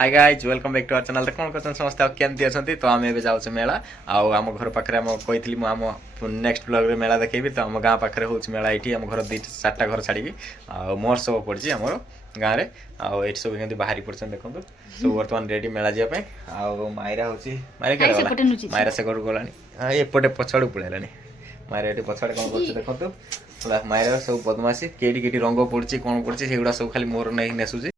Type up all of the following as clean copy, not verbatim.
Hi guys welcome back to our channel. कौन कर समस्त केमती अच्छा तो आम ए जाऊँ मेला आम घर पाखे आम कही आम नेक्स्ट ब्लॉग रे मेला देखेबी। तो आम गाँ पाखे हूँ मेला ये आम घर 2-4टा घर छाड़ी आ महोत्सव पड़ी आम गाँव में आठ सब केमती बाहरी पड़े देखो सब बर्तमान रेडी मेला जावाई। मायरा हूँ मायरा से घर गला एपटे पछाड़ पलैलानी मायरा ये पछाड़े कौन कर देखो मायरा सब बदमाशी केटी केटी रंग पड़ी कौन पड़ी से सब खाली मोर नहीं नेसुची।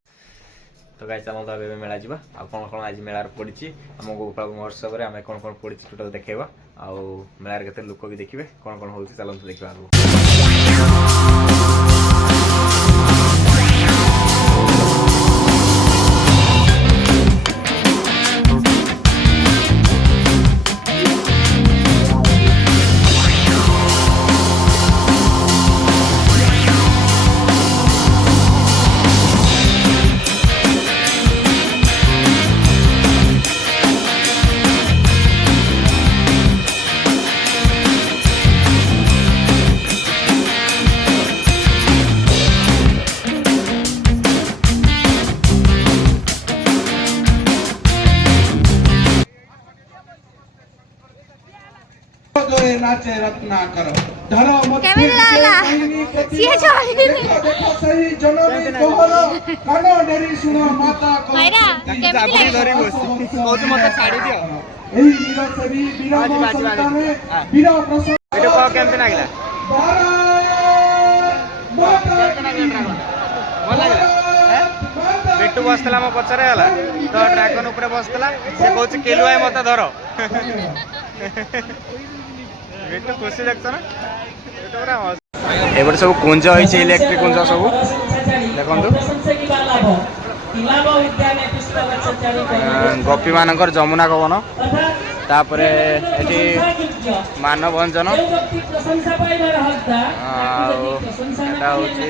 तो गाइस आम तो ए मेला जावा आ कौन कौन आज मेलार पड़ी आम गोपाल महोत्सव में आम कौन कौन पड़ी टोटाल देखा आउ मेलार के लोक भी देखिए कौन कौन हो चलते देखा आगे। नाचे रत्नाकर धरो मत सिए सही जननी कोहर कानो डरी सुनो माता को मायरा जाबड़ी धरी बसी बहुत मत छाड़ी दियो एही वीर सभी वीर संतान वीर प्रसन्न वीडियो को केमते लागला बिट्टू बसला मो पछरे हला तो ड्रैगन ऊपर बसला से कहूछ केलुआ मत धरो बिट्टू खुशी देखछ ना एबड सब कुंज होइछ इलेक्ट्रिक कुंज सब देखंतु गोपी मानकर जमुना कवन तापरे एठी मानव भंजन एटा होची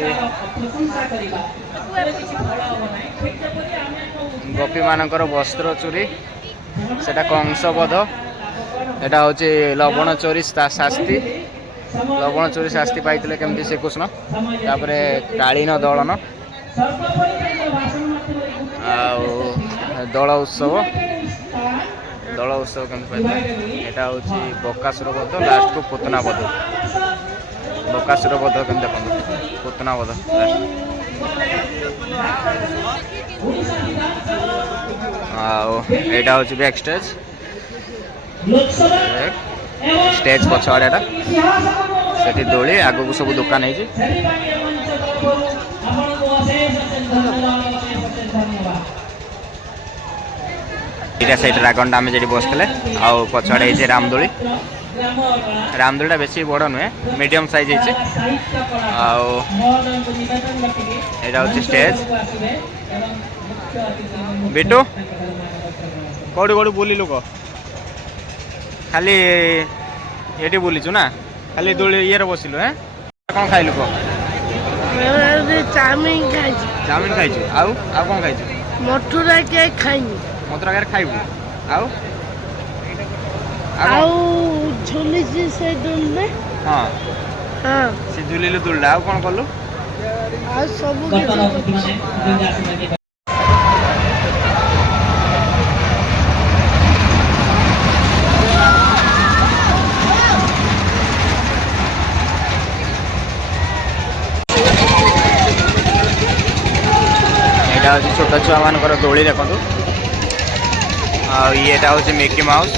गोपी मानकर वस्त्र चोरी सेटा कंस बध एटा होची लवण चोरी शास्ति लवण चोरी शास्ति पाइथिले केमती श्रीकृष्ण तापरे कालीन दलन दल उत्सव केमती पाइथिले एटा होची बकासुर बध लास्ट को पुतना बध बकासुर बध केमती देखंतु पुतना बध लास्ट एटा होची बैक स्टेज स्टेज पछाड़ा से दोली आग को सब दुकान है साइड रागंडा आम जी बसते आउ पछाड़े है रामदोली रामदोलीटा बेसी बड़ नुहे मीडियम साइज है हूँ स्टेज बिटू कौटी कौटी बुलिलु कह खाली ये बुलीचु ना खाली दोली ये बसिलु है कौन खाइलु कह चाउमिन खाई चाउमिन खाइछु आउ कौन खाइछु मथुरा केक खाइनी मथुरा केक खाइबु आउ झुली से दुलने हाँ हाँ से झुलिलु दुलडा आउ कौन कलु आ सब के छोट छुआ मानकर दोली देखो येटा हूँ मिकी माउस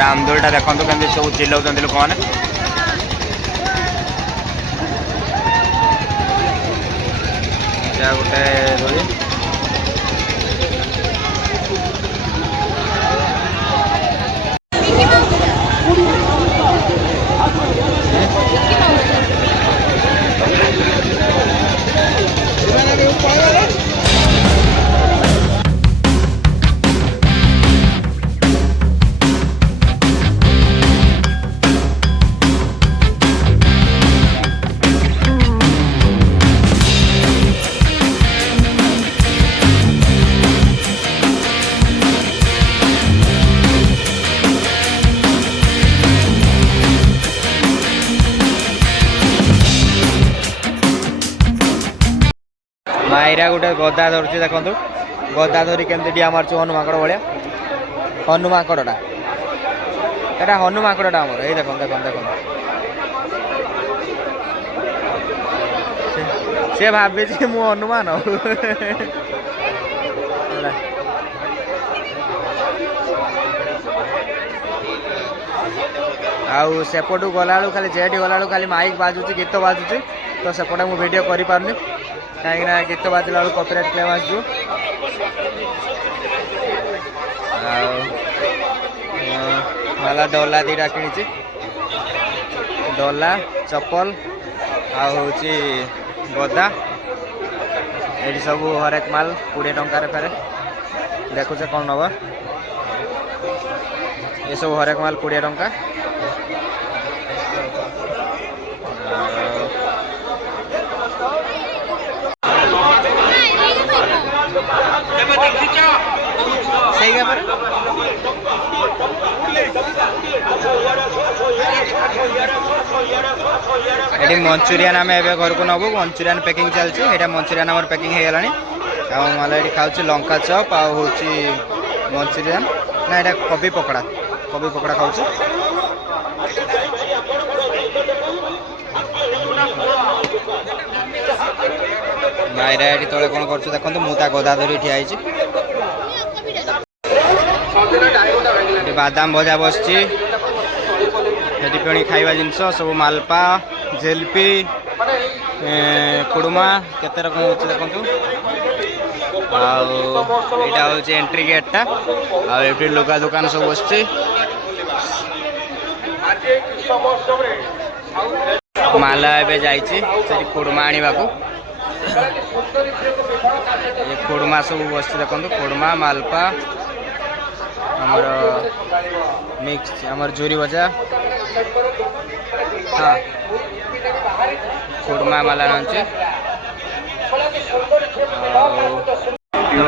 रामदोलीटा देखो केमती सब चिल्लाउं लोक मैंने गोटे दोली ମାଇରା ଗୋଟେ ଗଦା ଧରୁଛି ଦେଖନ୍ତୁ ଗଦା ଧରି କେମିତି ଡିଆ ମାରୁଛୁ ହନୁ ମାଙ୍କଡ଼ ଭଳିଆ ହନୁ ମାଙ୍କଡ଼ଟା ଏଇଟା ହନୁ ମାଙ୍କଡ଼ଟା ଆମର ଏଇ ଦେଖନ୍ତୁ ଦେଖନ୍ତୁ ଦେଖନ୍ତୁ ସେ ଭାବିଛି ମୁଁ ହନୁମାନ ହେଲା ଆଉ ସେପଟୁ ଗଲାବେଳକୁ ଖାଲି ଜେଟ୍ ଗଲାବେଳକୁ ଖାଲି ମାଇକ୍ ବାଜୁଛି ଗୀତ ବାଜୁଛି ତ ସେପଟେ ମୁଁ ଭିଡ଼ିଓ କରିପାରୁନି କାହିଁକିନା ଗୀତ ବାଜିଲା ବେଳକୁ କପିରାଇଟ୍ କ୍ଲେମ୍ ଆସିଯିବ ଆଉ ମାଲା ଡଲା ଦୁଇଟା କିଣିଛି ଡଲା ଚପଲ ଆଉ ହେଉଛି ଗଦା ଏଠି ସବୁ ହରେକ ମାଲ 20 ଟଙ୍କାରେ ଫେରେ ଦେଖୁଛ କ'ଣ ନେବ ଏସବୁ ହରେକ ମାଲ 20 ଟଙ୍କା ସେଇ ଗାପରେ ଏଠି ମଞ୍ଚୁରିଆନ୍ ଆମେ ଏବେ ଘରକୁ ନେବୁ ମଞ୍ଚୁରିଆନ୍ ପ୍ୟାକିଂ ଚାଲିଛି ଏଇଟା ମଞ୍ଚୁରିଆନ୍ ଆମର ପ୍ୟାକିଂ ହେଇଗଲାଣି ଆଉ ମାଲା ଏଠି ଖାଉଛି ଲଙ୍କା ଚପ୍ ଆଉ ହେଉଛି ମଞ୍ଚୁରିଆନ୍ ନା ଏଇଟା କୋବି ପକୋଡ଼ା ଖାଉଛି ମାଇରା ଏଠି ତଳେ କ'ଣ କରୁଛୁ ଦେଖନ୍ତୁ ମୁଁ ତା ଗଦା ଧରି ଠିଆ ହେଇଛି ଏଠି ବାଦାମ ଭଜା ବସିଛି ଏଠି ପୁଣି ଖାଇବା ଜିନିଷ ସବୁ ମାଲପା ଜେଲପି କୁଡ଼ୁମା କେତେ ରକମ ହେଉଛି ଦେଖନ୍ତୁ ଆଉ ଏଇଟା ହେଉଛି ଏଣ୍ଟ୍ରି ଗେଟ୍ଟା ଆଉ ଏଠି ଲୁଗା ଦୋକାନ ସବୁ ବସିଛି ମାଲା ଏବେ ଯାଇଛି ସେଠି କୁଡ଼ୁମା ଆଣିବାକୁ କୁଡ଼ୁମା ସବୁ ବସିଛି ଦେଖନ୍ତୁ କୁଡ଼ୁମା ମାଲପା ଆମର ମିକ୍ସ ଆମର ଝୁରି ଭଜା ହଁ କୁଡ଼ୁମା ମାଲା ଆଣୁଛି ଆଉ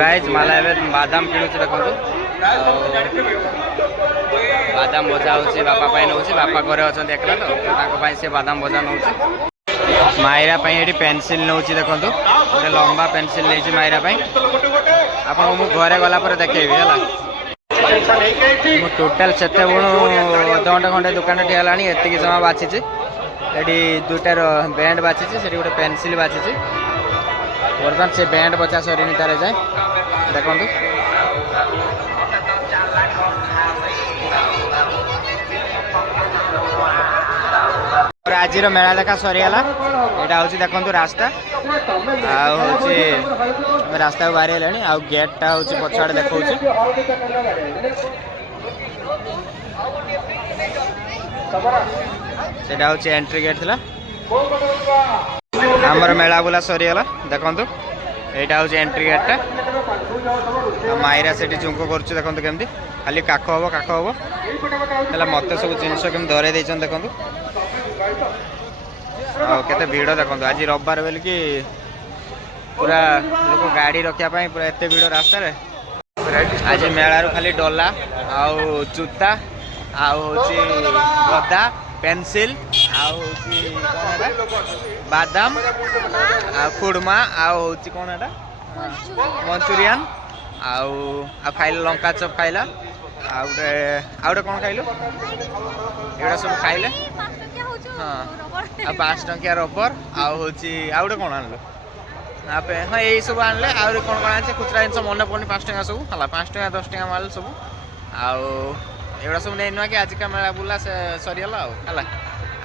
ଗାଇଜ୍ ମାଲା ଏବେ ବାଦାମ କିଣୁଛି ଦେଖନ୍ତୁ ଆଉ ବାଦାମ ଭଜା ହେଉଛି ବାପା ପାଇଁ ନେଉଛି ବାପା ଘରେ ଅଛନ୍ତି ଏକଲା ତ ତାଙ୍କ ପାଇଁ ସେ ବାଦାମ ଭଜା ନେଉଛି ମାଇରା ପାଇଁ ଏଠି ପେନସିଲ୍ ନେଉଛି ଦେଖନ୍ତୁ ଗୋଟେ ଲମ୍ବା ପେନସିଲ୍ ନେଇଛି ମାଇରା ପାଇଁ ଆପଣଙ୍କୁ ମୁଁ ଘରେ ଗଲା ପରେ ଦେଖେଇବି ହେଲା ମୁଁ ଟୋଟାଲ୍ ସେତେବେଳୁ ଅଧଘଣ୍ଟା ଖଣ୍ଡେ ଦୋକାନରେ ଠିଆ ହେଲାଣି ଏତିକି ସମୟ ବାଛିଛି ଏଠି ଦୁଇଟାର ବ୍ୟାଣ୍ଡ ବାଛିଛି ସେଠି ଗୋଟେ ପେନସିଲ୍ ବାଛିଛି ବର୍ତ୍ତମାନ ସେ ବ୍ୟାଣ୍ଡ ବଚା ସରିନି ତାର ଯାଏ ଦେଖନ୍ତୁ ଆଜିର ମେଳା ଦେଖା ସରିଗଲା ଏଇଟା ହେଉଛି ଦେଖନ୍ତୁ ରାସ୍ତା ଆଉ ହେଉଛି ଆମେ ରାସ୍ତାକୁ ବାହାରି ହେଲାଣି ଆଉ ଗେଟ୍ଟା ହେଉଛି ପଛଆଡ଼େ ଦେଖାଉଛି ସେଇଟା ହେଉଛି ଏଣ୍ଟ୍ରି ଗେଟ୍ ଥିଲା ଆମର ମେଳା ବୁଲା ସରିଗଲା ଦେଖନ୍ତୁ ଏଇଟା ହେଉଛି ଏଣ୍ଟ୍ରି ଗେଟ୍ଟା ମାଇରା ସେଠି ଝୁଙ୍କ କରୁଛି ଦେଖନ୍ତୁ କେମିତି ଖାଲି କାଖ ହେବ ହେଲା ମୋତେ ସବୁ ଜିନିଷ କେମିତି ଧରେଇ ଦେଇଛନ୍ତି ଦେଖନ୍ତୁ ଆଉ କେତେ ଭିଡ଼ ଦେଖନ୍ତୁ ଆଜି ରବିବାର ବୋଲିକି ପୁରା ଲୋକ ଗାଡ଼ି ରଖିବା ପାଇଁ ପୁରା ଏତେ ଭିଡ଼ ରାସ୍ତାରେ ଆଜି ମେଳାରୁ ଖାଲି ଡଲା ଆଉ ଜୁତା ଆଉ ହେଉଛି ଗଦା ପେନସିଲ୍ ଆଉ ହେଉଛି କ'ଣ ଏଇଟା ବାଦାମ ଆଉ କୁଡ଼ମା ଆଉ ହେଉଛି କ'ଣ ଏଇଟା ମଞ୍ଚୁରିଆନ୍ ଆଉ ଖାଇଲେ ଲଙ୍କା ଚପ୍ ଖାଇଲା ଆଉ ଗୋଟେ କ'ଣ ଖାଇଲୁ ଏଗୁଡ଼ା ସବୁ ଖାଇଲେ ହଁ ଆଉ 5 ଟଙ୍କିଆ ରବର ଆଉ ହେଉଛି ଆଉ ଗୋଟେ କ'ଣ ଆଣିଲୁ ହଁ ଏଇ ସବୁ ଆଣିଲେ ଆହୁରି କ'ଣ ଆଣିছে ଖୁଚୁରା ଜିନିଷ ମନେ ପଡ଼ୁନି 5 ଟଙ୍କା ସବୁ ହେଲା 5 ଟଙ୍କା 10 ଟଙ୍କା ମାଲ ସବୁ ଆଉ ଏଗୁଡ଼ା ସବୁ ନେଇ ନୁଆ କି ଆଜିକା ମେଳା ବୁଲା ସରିଗଲା ଆଉ ହେଲା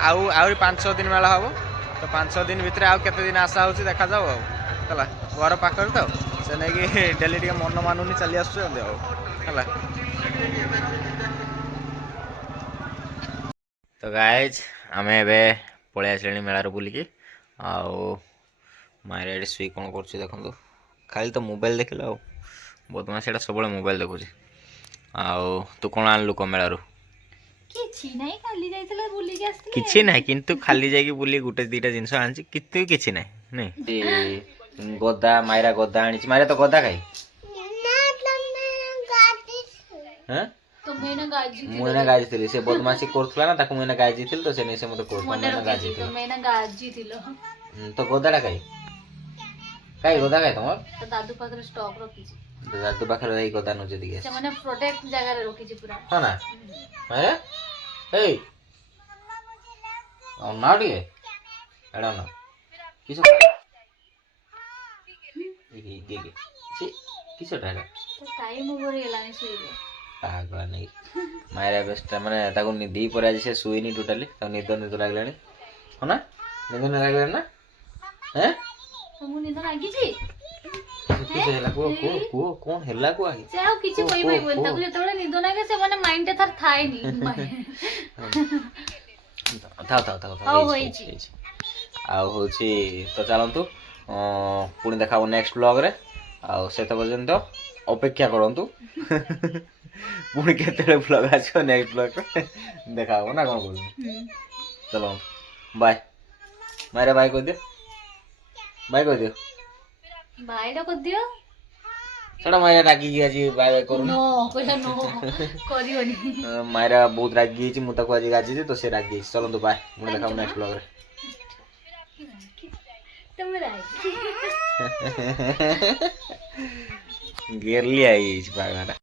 ଆହୁରି 5-6 ଦିନ ମେଳା ହେବ ତ 5-6 ଦିନ ଭିତରେ ଆଉ କେତେ ଦିନ ଆଶା ହେଉଛି ଦେଖାଯାଉ ଆଉ ହେଲା ଘର ପାଖରେ ତ ସେ ନେଇକି ଡେଲି ଟିକେ ମନ ମାନୁନି ଚାଲି ଆସୁଛନ୍ତି ଆଉ ହେଲା ତ ଗାଇଜ୍ ଆମେ ଏବେ ପଳେଇ ଆସିଲେଣି ମେଳାରୁ ବୁଲିକି ଆଉ ମାଇରା ଏଠି ଶୋଇ କ'ଣ କରୁଛି ଦେଖନ୍ତୁ ଖାଲି ତ ମୋବାଇଲ ଦେଖିଲା ଆଉ ବର୍ତ୍ତମାନ ସେଇଟା ସବୁବେଳେ ମୋବାଇଲ ଦେଖୁଛି ଆଉ ତୁ କ'ଣ ଆଣିଲୁ ମେଳାରୁ କିଛି ନାହିଁ ଖାଲି ଯାଇଥିଲା ବୁଲିକି ଆସିଥିଲେ କିଛି ନାହିଁ କିନ୍ତୁ ଖାଲି ଯାଇକି ବୁଲି ଗୋଟେ ଦିଟା ଜିନିଷ ଆଣିଛି କିନ୍ତୁ କିଛି ନାହିଁ ନାଇଁ ଗଦା ମାଇରା ଗଦା ଆଣିଛି ମାଇରା ତ ଗଦା ଖାଇ ମୁଁ ଏଇନା ଗାଇଥିଲି ସେ ବଦମାସି କରୁଥିଲା ନା ତାକୁ ମୁଁ ଏଇନା ଗାଇଥିଲି ତ ସେ ମୋତେ କହୁଥିଲା ଗାଜିଥିଲ ତ ଗଦାଟା ଖାଇ କାଇଁ ଗଦା କାଇଁ ତମର ତା ଦାଦୁ ପାଖରେ ଷ୍ଟକ୍ ରଖିଛି ଦାଦୁ ପାଖରେ ଯାଇ ଗଦା ନୁଚେ ଟିକେ ସେମାନେ ପ୍ରୋଟେକ୍ଟ ଜାଗାରେ ରଖିଛି ପୁରା ହଁ ନା ଆରେ ଏଇ ଅନା ଟିକେ ଏଇଟା ନା କିସ କିସଟା ଏଇଟା ଟାଇମ୍ ଓଭର ହେଇଗଲାଣି ଶୋଇବେ ପାଗଳା ନାଇଁ ମାয়েরা ବେଷ୍ଟ ମାନେ ତାକୁ ଦି ପରେ ଆଜି ସେ ଶୋଇନି ଟୋଟାଲି ତାକୁ ନିଦ ଲାଗିଲାଣି ହଁ ନା ନିଦ ଲାଗିଲାଣି ନା ହେଁ ତମକୁ ନିଦ ଲାଗିଛି କିସ ହେଲା କୁହ କଣ ହେଲା କୁହ ଆଗେ ସେ ଆଉ କିଛି କହିପାରିବନି ତାକୁ ଯେତେବେଳେ ନିଦ ଲାଗେ ସେମାନେ ମାଇଣ୍ଡରେ ତାର ଥାଏନି ହଉ ହେଇଛି ଆଉ ହଉଛି ତ ଚାଲନ୍ତୁ ପୁଣି ଦେଖା ହବ ନେକ୍ସଟ ବ୍ଲଗରେ ଆଉ ସେତେ ପର୍ଯ୍ୟନ୍ତ ଅପେକ୍ଷା କରନ୍ତୁ ପୁଣି କେତେବେଳେ ବ୍ଲଗ ଆସିବ ନେକ୍ସଟ ବ୍ଲଗରେ ଦେଖା ହବ ନା କ'ଣ କହୁଛୁ ଚଲ ବାଏ ମାରେ ବାଏ କହିଦିଅ ବାଏ କହିଦିଅ ବାଇଟା କରିଦିଅ ସେଟା ମାଇରା ରାଗିକି ଆଜି ବାଏ ବାଏ କରୁନି नो କହିଲା नो କରିବନି ମାଇରା ବହୁତ ରାଗି ହେଇଛି ମୁଁ ତାକୁ ଆଜି ଗାଜିଛି ତ ସେ ରାଗି ହେଇଛି ଚଲନ୍ତୁ ବାଏ ପୁଣି ଦେଖା ହବ ନେକ୍ସଟ ବ୍ଲଗରେ ତମେ ରାଗି ଗେରଲି ହେଇଯାଇଛି ପାଗଳା